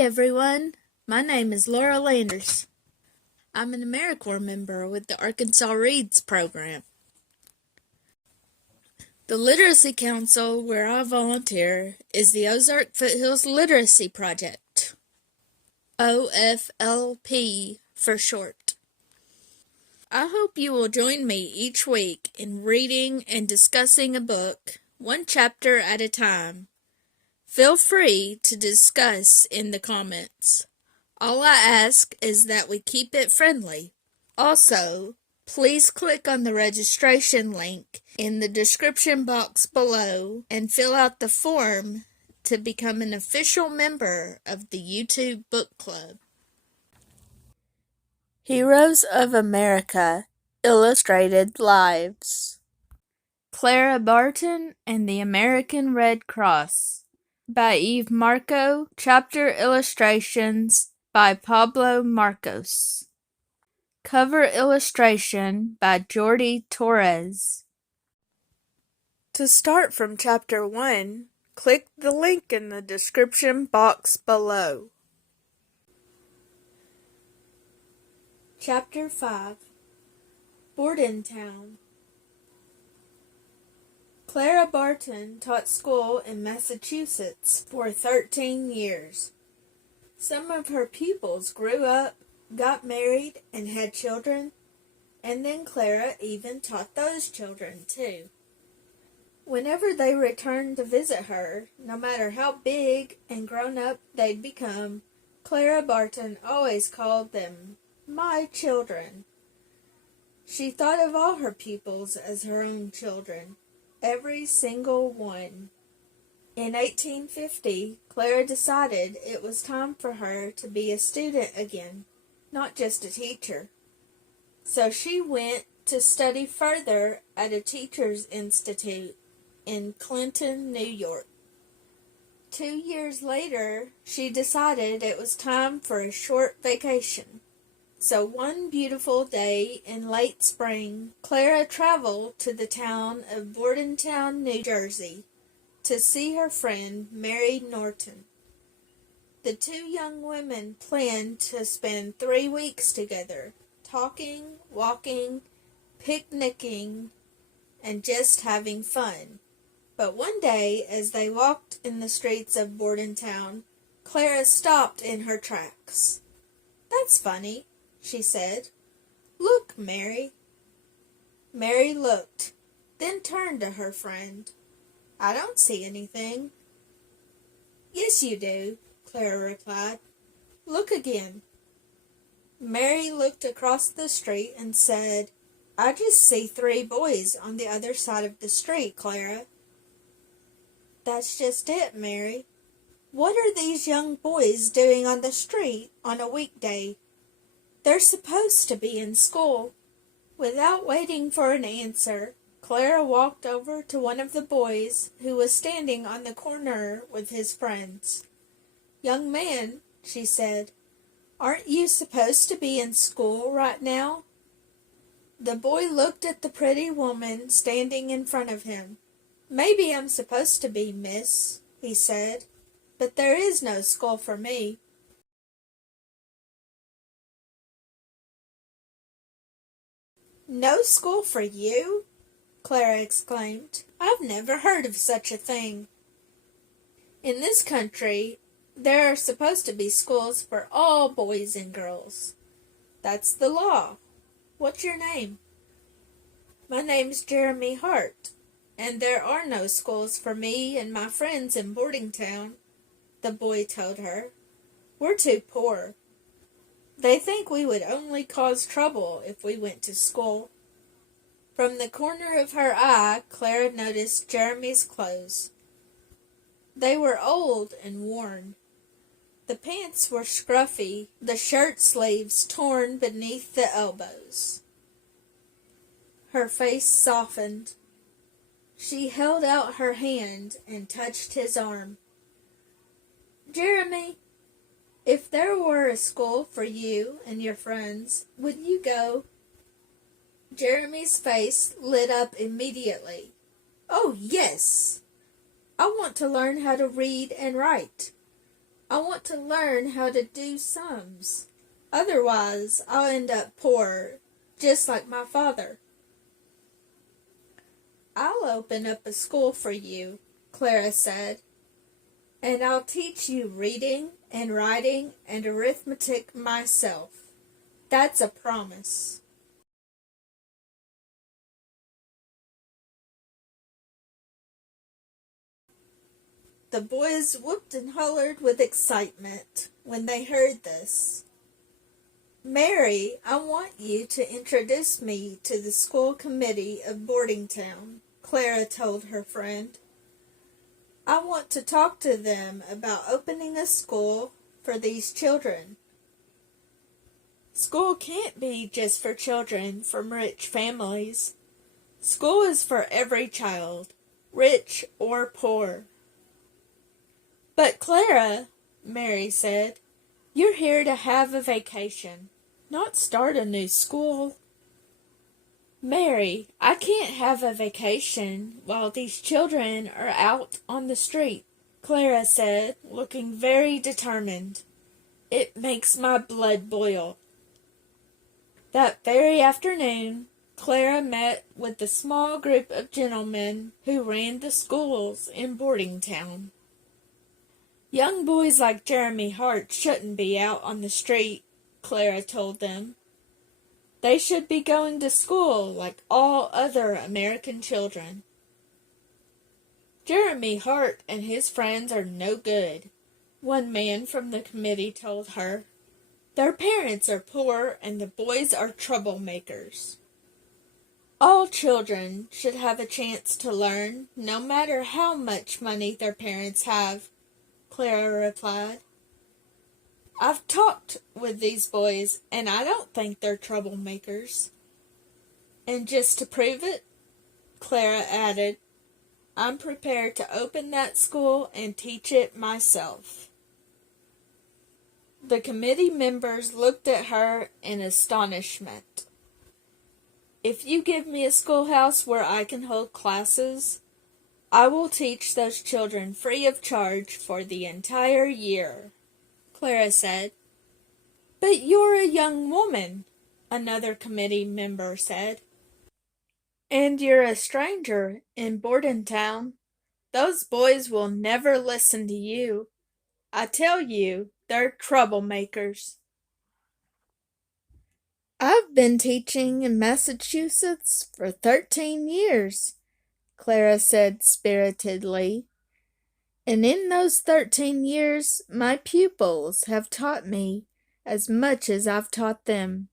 everyone, my name is Laura Landers. I'm an AmeriCorps member with the Arkansas Reads program. The Literacy Council where I volunteer is the Ozark Foothills Literacy Project, OFLP for short. I hope you will join me each week in reading and discussing a book, one chapter at a time. Feel free to discuss in the comments. All I ask is that we keep it friendly. Also, please click on the registration link in the description box below and fill out the form to become an official member of the YouTube Book Club. Heroes of America Illustrated Lives. Clara Barton and the American Red Cross by Eve Marco. Chapter illustrations by Pablo Marcos. Cover illustration by Jordi Torres. To start from Chapter 1, click the link in the description box below. Chapter 5. Bordentown. Clara Barton taught school in Massachusetts for 13 years. Some of her pupils grew up, got married, and had children, and then Clara even taught those children too. Whenever they returned to visit her, no matter how big and grown up they'd become, Clara Barton always called them my children. She thought of all her pupils as her own children. Every single one. In 1850, Clara decided it was time for her to be a student again, not just a teacher. So she went to study further at a teacher's institute in Clinton, New York. 2 years later, she decided it was time for a short vacation. So one beautiful day in late spring, Clara traveled to the town of Bordentown, New Jersey, to see her friend Mary Norton. The two young women planned to spend 3 weeks together, talking, walking, picnicking, and just having fun. But one day, as they walked in the streets of Bordentown, Clara stopped in her tracks. "That's funny," she said. "Look, Mary." Mary looked, then turned to her friend. "I don't see anything." "Yes, you do," Clara replied. "Look again." Mary looked across the street and said, "I just see 3 boys on the other side of the street, Clara." "That's just it, Mary. What are these young boys doing on the street on a weekday? They're supposed to be in school." Without waiting for an answer, Clara walked over to one of the boys who was standing on the corner with his friends. "Young man," she said, "aren't you supposed to be in school right now?" The boy looked at the pretty woman standing in front of him. "Maybe I'm supposed to be, miss," he said, "but there is no school for me." "No school for you?" Clara exclaimed. "I've never heard of such a thing. In this country, there are supposed to be schools for all boys and girls. That's the law. What's your name?" "My name's Jeremy Hart, and there are no schools for me and my friends in Bordentown," the boy told her. "We're too poor. They think we would only cause trouble if we went to school." From the corner of her eye, Clara noticed Jeremy's clothes. They were old and worn. The pants were scruffy, the shirt sleeves torn beneath the elbows. Her face softened. She held out her hand and touched his arm. "Jeremy, if there were a school for you and your friends, would you go?" Jeremy's face lit up immediately. "Oh, yes! I want to learn how to read and write. I want to learn how to do sums. Otherwise, I'll end up poor, just like my father. I'll open up a school for you, Clara said, and I'll teach you reading and writing and arithmetic myself. That's a promise. The boys whooped and hollered with excitement when they heard this. Mary, I want you to introduce me to the school committee of Boardingtown, Clara told her friend. I want to talk to them about opening a school for these children. School can't be just for children from rich families. School is for every child, rich or poor. But Clara, Mary said, you're here to have a vacation, not start a new school. Mary, I can't have a vacation while these children are out on the street, Clara said, looking very determined. It makes my blood boil. That very afternoon, Clara met with the small group of gentlemen who ran the schools in Boardingtown. Young boys like Jeremy Hart shouldn't be out on the street, Clara told them. They should be going to school like all other American children. Jeremy Hart and his friends are no good, one man from the committee told her. Their parents are poor and the boys are troublemakers. All children should have a chance to learn, no matter how much money their parents have, Clara replied. I've talked with these boys, and I don't think they're troublemakers. And just to prove it, Clara added, I'm prepared to open that school and teach it myself. The committee members looked at her in astonishment. If you give me a schoolhouse where I can hold classes, I will teach those children free of charge for the entire year, Clara said. But you're a young woman, another committee member said. And you're a stranger in Bordentown. Those boys will never listen to you. I tell you, they're troublemakers. I've been teaching in Massachusetts for 13 years, Clara said spiritedly. And in those 13 years, my pupils have taught me as much as I've taught them.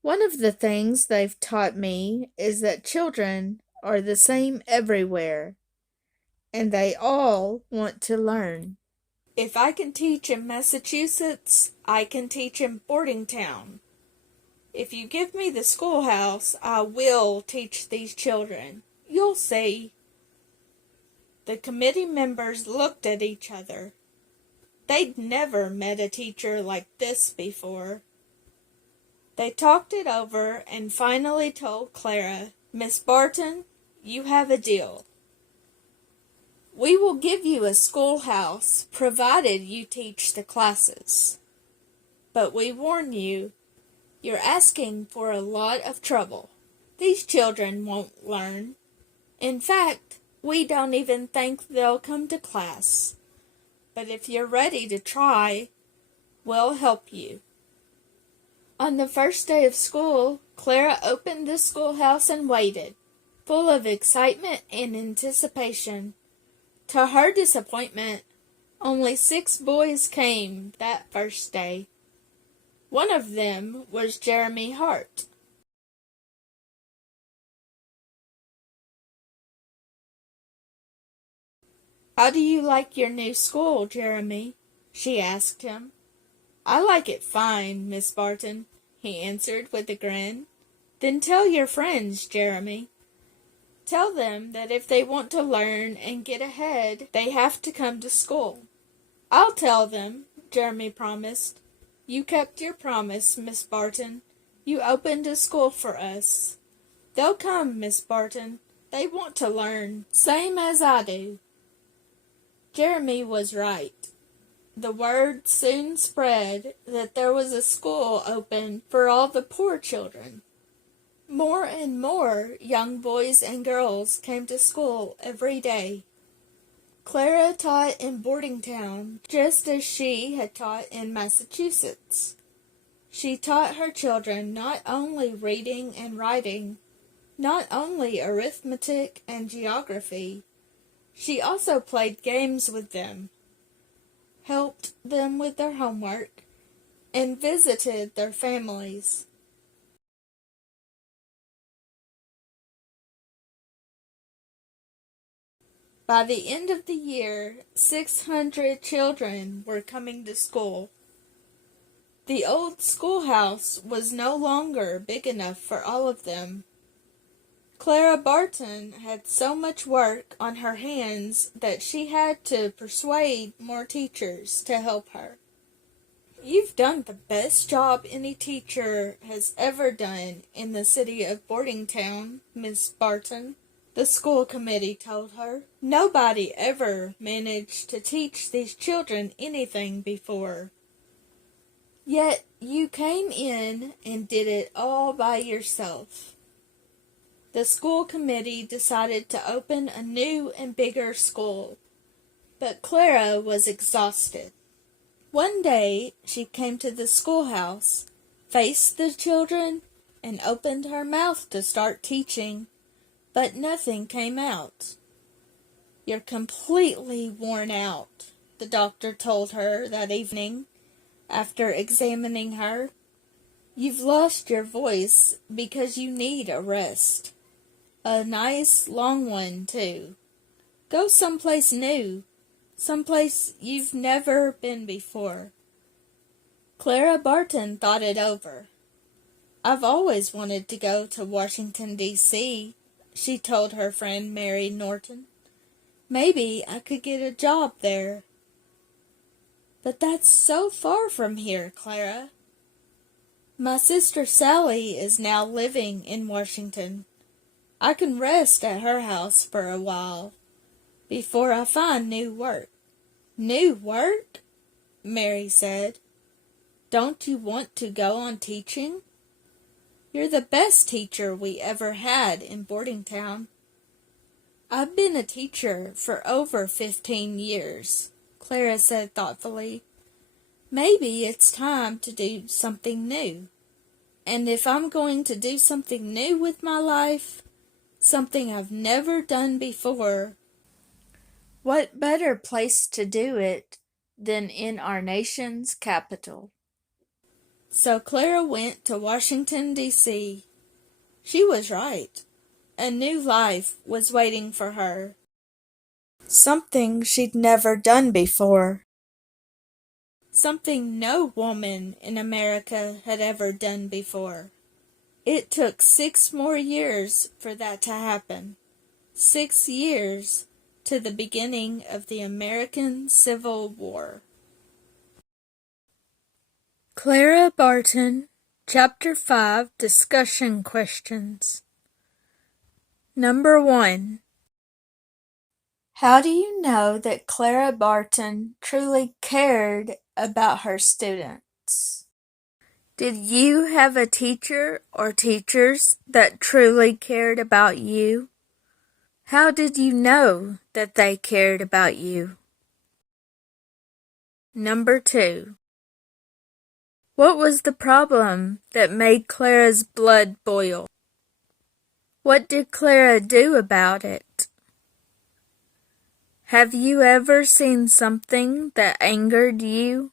One of the things they've taught me is that children are the same everywhere, and they all want to learn. If I can teach in Massachusetts, I can teach in Boardingtown. If you give me the schoolhouse, I will teach these children. You'll see. The committee members looked at each other. They'd never met a teacher like this before. They talked it over and finally told Clara, Miss Barton, you have a deal. We will give you a schoolhouse, provided you teach the classes. But we warn you, you're asking for a lot of trouble. These children won't learn. In fact, we don't even think they'll come to class. But if you're ready to try, we'll help you. On the first day of school, Clara opened the schoolhouse and waited, full of excitement and anticipation. To her disappointment, only 6 boys came that first day. One of them was Jeremy Hart. How do you like your new school, Jeremy? She asked him. I like it fine, Miss Barton, he answered with a grin. Then tell your friends, Jeremy. Tell them that if they want to learn and get ahead, they have to come to school. I'll tell them, Jeremy promised. You kept your promise, Miss Barton. You opened a school for us. They'll come, Miss Barton. They want to learn, same as I do. Jeremy was right. the word soon spread that there was a school open for all the poor children. More and more young boys and girls came to school every day. Clara taught in Boardingtown just as she had taught in Massachusetts. She taught her children not only reading and writing, not only arithmetic and geography, she also played games with them, helped them with their homework, and visited their families. By the end of the year, 600 children were coming to school. The old schoolhouse was no longer big enough for all of them. Clara Barton had so much work on her hands that she had to persuade more teachers to help her. "You've done the best job any teacher has ever done in the city of Boardingtown, Miss Barton," the school committee told her. "Nobody ever managed to teach these children anything before. Yet you came in and did it all by yourself." The school committee decided to open a new and bigger school, but Clara was exhausted. One day she came to the schoolhouse, faced the children, and opened her mouth to start teaching, but nothing came out. "You're completely worn out," the doctor told her that evening after examining her. "You've lost your voice because you need a rest. A nice long one, too. Go someplace new, someplace you've never been before." Clara Barton thought it over. "I've always wanted to go to Washington, D.C., she told her friend Mary Norton. "Maybe I could get a job there." "But that's so far from here, Clara." "My sister Sally is now living in Washington. I can rest at her house for a while, before I find new work." "New work?" Mary said. "Don't you want to go on teaching? You're the best teacher we ever had in Boardingtown." "I've been a teacher for over 15 years, Clara said thoughtfully. "Maybe it's time to do something new. And if I'm going to do something new with my life, something I've never done before, what better place to do it than in our nation's capital?" So Clara went to Washington, D.C. She was right. A new life was waiting for her. Something she'd never done before. Something no woman in America had ever done before. It took 6 more years for that to happen. 6 years to the beginning of the American Civil War. Clara Barton, Chapter 5, Discussion Questions. Number 1. How do you know that Clara Barton truly cared about her students? Did you have a teacher or teachers that truly cared about you? How did you know that they cared about you? Number 2. What was the problem that made Clara's blood boil? What did Clara do about it? Have you ever seen something that angered you?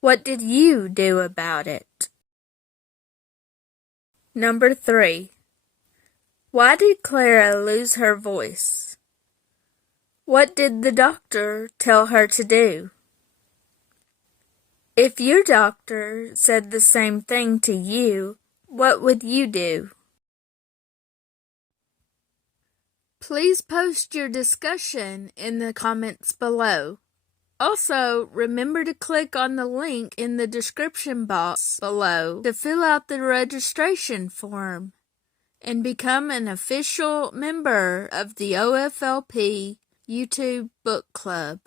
What did you do about it? Number 3. Why did Clara lose her voice? What did the doctor tell her to do? If your doctor said the same thing to you, what would you do? Please post your discussion in the comments below. Also, remember to click on the link in the description box below to fill out the registration form and become an official member of the OFLP YouTube Book Club.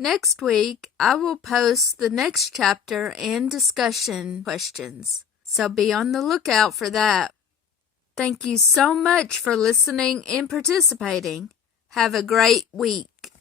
Next week, I will post the next chapter and discussion questions, so be on the lookout for that. Thank you so much for listening and participating. Have a great week.